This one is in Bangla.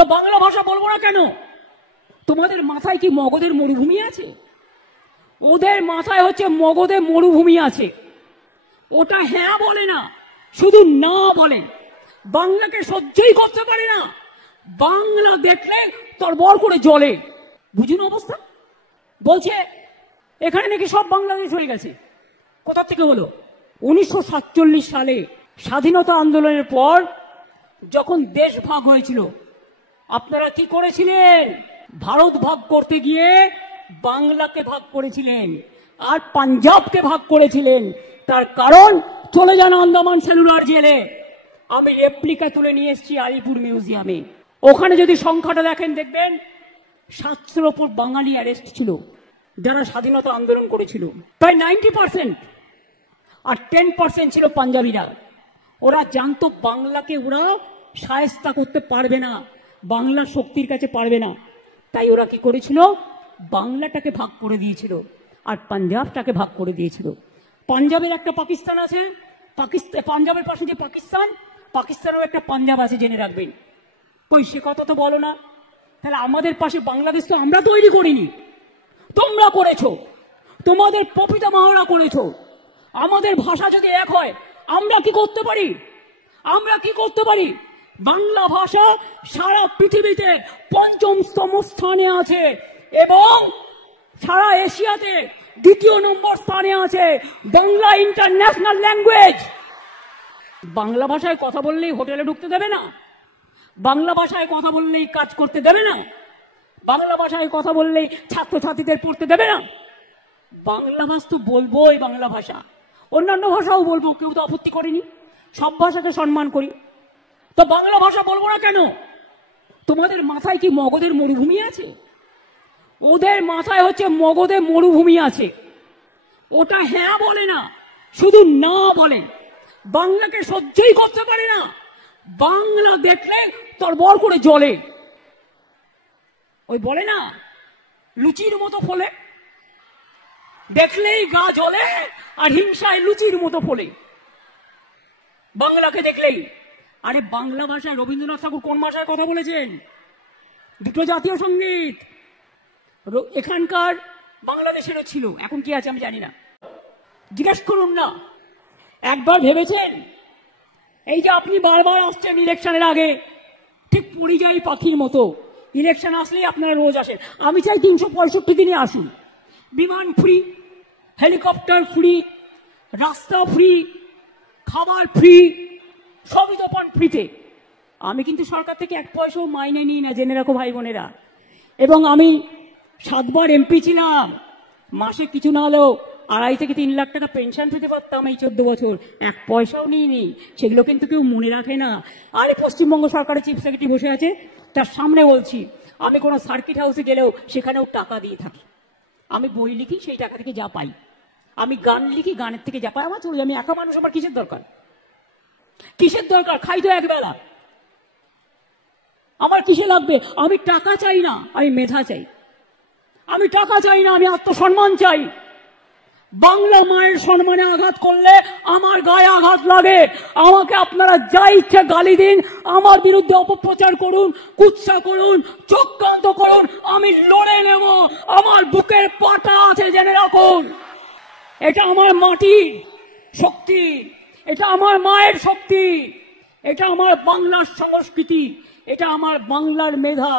তো বাংলা ভাষা বলবো না কেন? তোমাদের মাথায় কি মগধের মরুভূমি আছে? ওদের মাথায় হচ্ছে মগধের মরুভূমি আছে। ওটা হ্যাঁ বলে না, শুধু না বলে। বাংলাকে সহ্যই করতে পারে না। বাংলা দেখলে তরবর করে জ্বলে। বুঝুন অবস্থা। বলছে এখানে নাকি সব বাংলাদেশ হয়ে গেছে। কোথা থেকে হলো? 1947 সালে স্বাধীনতা আন্দোলনের পর যখন দেশ ভাগ হয়েছিল, আপনারা কি করেছিলেন? ভারত ভাগ করতে গিয়ে বাংলাকে ভাগ করেছিলেন আর পাঞ্জাবকে ভাগ করেছিলেন। তার কারণ চলে যান আন্দামান সেলুলার জেলে। আমি রেপ্লিকা তুলে নিয়ে এসেছি আলিপুর মিউজিয়ামে। ওখানে যদি সংখ্যাটা দেখেন, দেখবেন 700-র উপর বাঙালি অ্যারেস্ট ছিল যারা স্বাধীনতা আন্দোলন করেছিল, প্রায় 90%। আর 10% ছিল পাঞ্জাবিরা। ওরা জানতো বাংলাকে ওরা শায়েস্তা করতে পারবে না, বাংলার শক্তির কাছে পারবে না। তাই ওরা কি করেছিল? বাংলাটাকে ভাগ করে দিয়েছিল আর পাঞ্জাবটাকে ভাগ করে দিয়েছিল। পাঞ্জাবের একটা পাকিস্তান আছে, পাঞ্জাবের পাশে যে পাকিস্তানেও একটা পাঞ্জাব আছে, জেনে রাখবেন। কই সে কথা তো বলো না। তাহলে আমাদের পাশে বাংলাদেশ তো আমরা তৈরি করিনি, তোমরা করেছো। তোমাদের পিতামহরা করেছো। আমাদের ভাষা যদি এক হয়, আমরা কি করতে পারি? বাংলা ভাষা সারা পৃথিবীতে 5ম স্থানে আছে এবং সারা এশিয়াতে 2 নম্বর স্থানে আছে। Bangla international language. বাংলা ভাষায় কথা বললেই হোটেলে ঢুকতে দেবে না, বাংলা ভাষায় কথা বললেই কাজ করতে দেবে না, বাংলা ভাষায় কথা বললেই ছাত্রছাত্রীদের পড়তে দেবে না। বাংলা ভাষা তো বলবোই, বাংলা ভাষা। অন্যান্য ভাষাও বলবো, কেউ তো আপত্তি করেনি। সব ভাষাকে সম্মান করি। তো বাংলা ভাষা বলবো না কেন? তোমাদের মাথায় কি মগধের মরুভূমি আছে? ওদের মাথায় হচ্ছে মগধের মরুভূমি আছে। ওটা হ্যাঁ বলে না, শুধু না বলে। বাংলাকে সহ্যই করতে পারে না। বাংলা দেখলে তরবর করে জ্বলে। ওই বলে না, লুচির মতো ফলে, দেখলেই গা জ্বলে আর হিংসায় লুচির মতো ফলে বাংলাকে দেখলেই। আরে বাংলা ভাষায় রবীন্দ্রনাথ ঠাকুর কোন ভাষায় কথা বলেছেন? 2টো জাতীয় সঙ্গীত এখানকার বাংলাদেশেরও ছিল, এখন কি আছে আমি জানি না। জিজ্ঞেস করুন না। একবার ভেবেছেন এই যে আপনি বারবার আসছেন ইলেকশনের আগে, ঠিক পরিযায়ী পাখির মতো ইলেকশন আসলেই আপনারা রোজ আসেন। আমি চাই 365 দিনে আসুন। বিমান ফ্রি, হেলিকপ্টার ফ্রি, রাস্তা ফ্রি, খাবার ফ্রি, সবই তো পান ফ্রিতে। আমি কিন্তু সরকার থেকে 1 পয়সাও মাইনে নিই না, জেনে রাখো ভাই বোনেরা। এবং আমি 7 বার এমপি ছিলাম। মাসে কিছু না হলেও 2.5 থেকে 3 লাখ টাকা পেনশন পেতে পারতাম এই 14 বছর। 1 পয়সাও নিইনি। সেগুলো কিন্তু কেউ মনে রাখে না। আরে পশ্চিমবঙ্গ সরকারের চিফ সেক্রেটারি বসে আছে, তার সামনে বলছি, আমি কোনো সার্কিট হাউসে গেলেও সেখানেও টাকা দিয়ে থাকি। আমি বই লিখি, সেই টাকা থেকে যা পাই। আমি গান লিখি, গানের থেকে যা পাই আমার চলে। আমি একা মানুষ, আমার কিসের দরকার? খাই তো একবেলা, আমার কিসে লাগবে? আমি টাকা চাই না, আমি মেধা চাই। আমি টাকা চাই না, আমি আত্মসম্মান চাই। বাংলা মায়ের সম্মানে আঘাত করলে আমার গায়ে আঘাত লাগে। আমাকে আপনারা যা ইচ্ছে গালি দিন, আমার বিরুদ্ধে অপপ্রচার করুন, কুৎসা করুন, চক্রান্ত করুন, আমি লড়ে নেব। আমার বুকের পাটা আছে, জেনে রাখুন। এটা আমার মাটির শক্তি, এটা আমার মায়ের শক্তি, এটা আমার বাংলার সংস্কৃতি, এটা আমার বাংলার মেধা।